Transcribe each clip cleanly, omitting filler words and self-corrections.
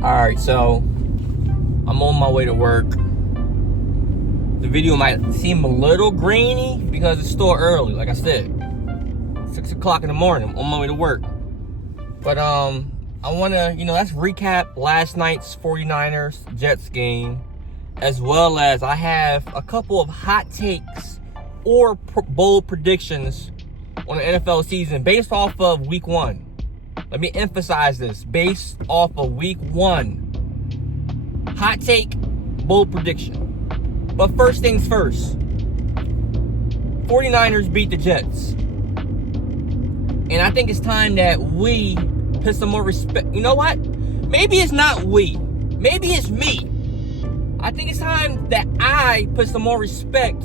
Alright, so I'm on my way to work. The video might seem a little grainy because it's still early, like I said. 6 o'clock in the morning, I'm on my way to work. But I wanna, let's recap last night's 49ers Jets game, as well as I have a couple of hot takes or bold predictions on the NFL season based off of week 1. Let me emphasize this, based off of week 1. Hot take, bold prediction. But first things first, 49ers beat the Jets. And I think it's time that we put some more respect. You know what? Maybe it's not we. Maybe it's me. I think it's time that I put some more respect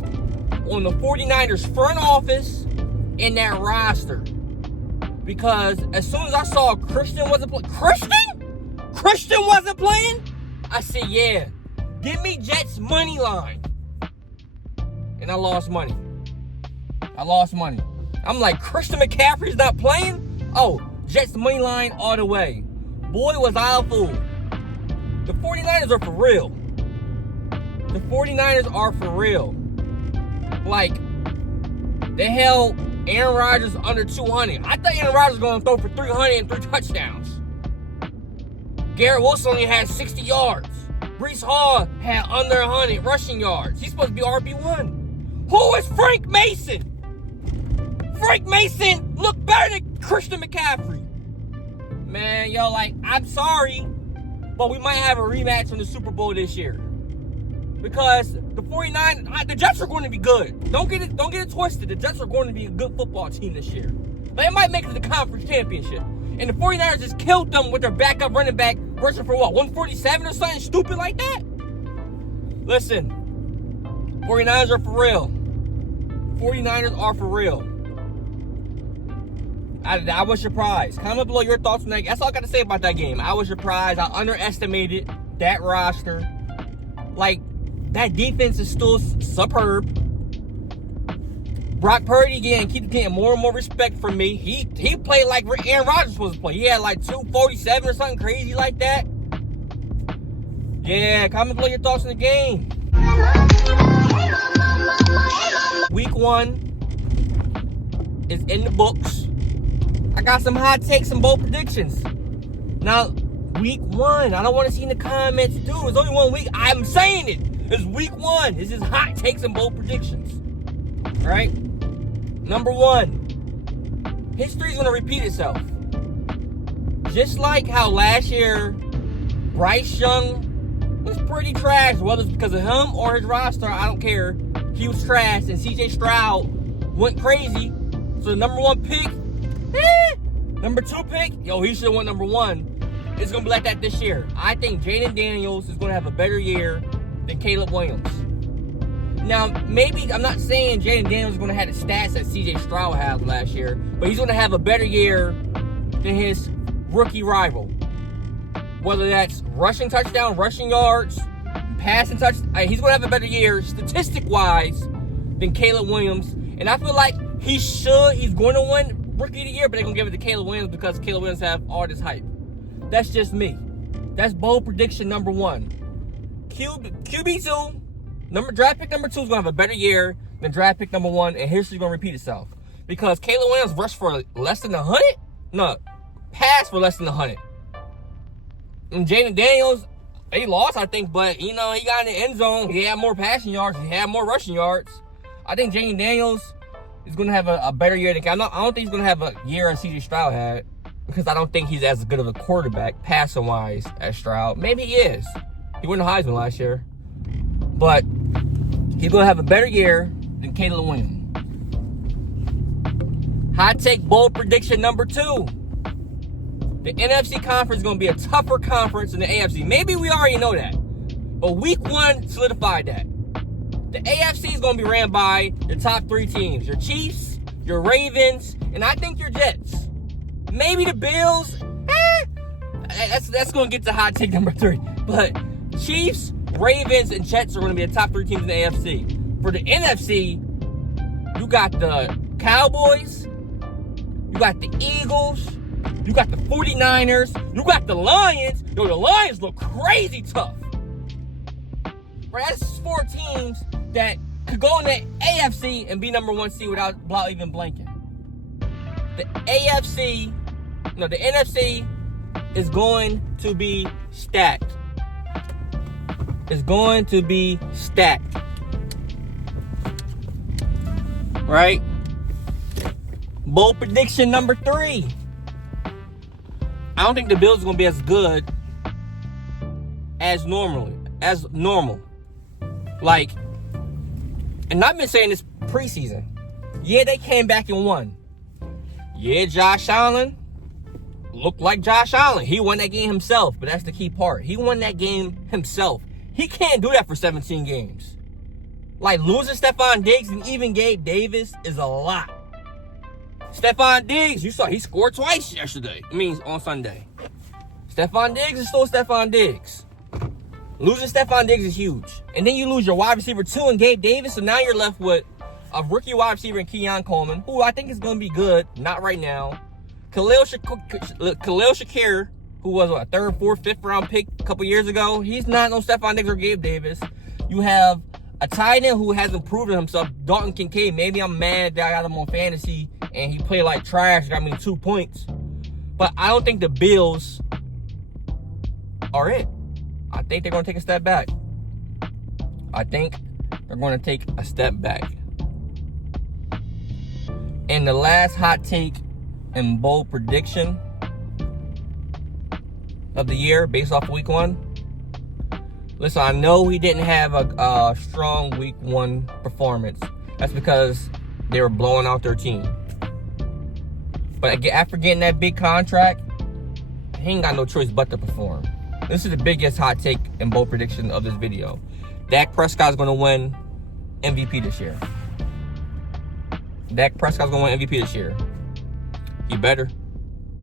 on the 49ers front office and that roster. Because as soon as I saw Christian wasn't playing, Christian wasn't playing, I said, yeah, give me Jets money line. And I lost money. I'm like, Christian McCaffrey's not playing? Oh, Jets money line all the way. Boy, was I a fool. The 49ers are for real. Like, they held Aaron Rodgers under 200. I thought Aaron Rodgers was going to throw for 300 and 3 touchdowns. Garrett Wilson only had 60 yards. Breece Hall had under 100 rushing yards. He's supposed to be RB1. Who is Frank Mason? Frank Mason looked better than Christian McCaffrey. Man, I'm sorry, but we might have a rematch in the Super Bowl this year. Because the 49ers, the Jets are going to be good. Don't get it twisted. The Jets are going to be a good football team this year. They might make it to the conference championship. And the 49ers just killed them with their backup running back rushing for 147 or something stupid like that? Listen, 49ers are for real. 49ers are for real. I was surprised. Comment below your thoughts on that. That's all I got to say about that game. I was surprised. I underestimated that roster. That defense is still superb. Brock Purdy keeps getting more and more respect from me. He played like Aaron Rodgers was supposed to play. He had 247 or something crazy like that. Yeah, comment below your thoughts on the game. Week 1 is in the books. I got some hot takes and bold predictions. Now, week 1, I don't want to see in the comments, dude, it's only 1 week. I'm saying it. It's week 1. This is hot takes and bold predictions. All right? Number 1. History's going to repeat itself. Just like how last year, Bryce Young was pretty trash. Whether it's because of him or his roster, I don't care. He was trash. And C.J. Stroud went crazy. So the number 1 pick, number 2 pick, he should have won number 1. It's going to be like that this year. I think Jaden Daniels is going to have a better year than Caleb Williams. Now, maybe I'm not saying Jaden Daniels is going to have the stats that C.J. Stroud had last year, but he's going to have a better year than his rookie rival. Whether that's rushing touchdown, rushing yards, passing touchdown, he's going to have a better year statistic-wise than Caleb Williams. And I feel like he's going to win Rookie of the Year, but they're going to give it to Caleb Williams because Caleb Williams have all this hype. That's just me. That's bold prediction number 1. QB2, draft pick number 2 is going to have a better year than draft pick number 1, and history's going to repeat itself. Because Caleb Williams rushed for less than 100? No, passed for less than 100. And Jaden Daniels, he lost, I think, but, he got in the end zone. He had more passing yards. He had more rushing yards. I think Jaden Daniels is going to have a better year than I don't think he's going to have a year as C.J. Stroud had, because I don't think he's as good of a quarterback, passing-wise, as Stroud. Maybe he is. He won the Heisman last year. But he's going to have a better year than Caleb Williams. Hot take, bold prediction number 2. The NFC conference is going to be a tougher conference than the AFC. Maybe we already know that. But week 1 solidified that. The AFC is going to be ran by the top 3 teams. Your Chiefs, your Ravens, and I think your Jets. Maybe the Bills. That's going to get to hot take number 3. But Chiefs, Ravens, and Jets are going to be the top 3 teams in the AFC. For the NFC, you got the Cowboys, you got the Eagles, you got the 49ers, you got the Lions, Yo, the Lions look crazy tough. Right, that's 4 teams that could go in the AFC and be number 1 seed without even blinking. The NFC is going to be stacked. It's going to be stacked. Right? Bold prediction number 3. I don't think the Bills are going to be as good as normal. Like, and I've been saying this preseason. Yeah, they came back and won. Yeah, Josh Allen looked like Josh Allen. He won that game himself, but that's the key part. He won that game himself. He can't do that for 17 games. Like, losing Stephon Diggs and even Gabe Davis is a lot. Stephon Diggs, you saw he scored twice on Sunday. Stephon Diggs is still Stephon Diggs. Losing Stephon Diggs is huge. And then you lose your wide receiver 2 and Gabe Davis, so now you're left with a rookie wide receiver in Keon Coleman, who I think is going to be good, not right now. Khalil Shakir, who was a 3rd, 4th, 5th round pick a couple years ago, he's not no Stephon Diggs or Gabe Davis. You have a tight end who hasn't proven himself, Dalton Kincaid. Maybe I'm mad that I got him on fantasy and he played like trash, got me 2 points. But I don't think the Bills are it. I think they're going to take a step back. And the last hot take and bold prediction of the year based off week 1. Listen, I know he didn't have a strong week 1 performance. That's because they were blowing out their team. But after getting that big contract, he ain't got no choice but to perform. This is the biggest hot take and bold prediction of this video. Dak Prescott's going to win MVP this year. He better.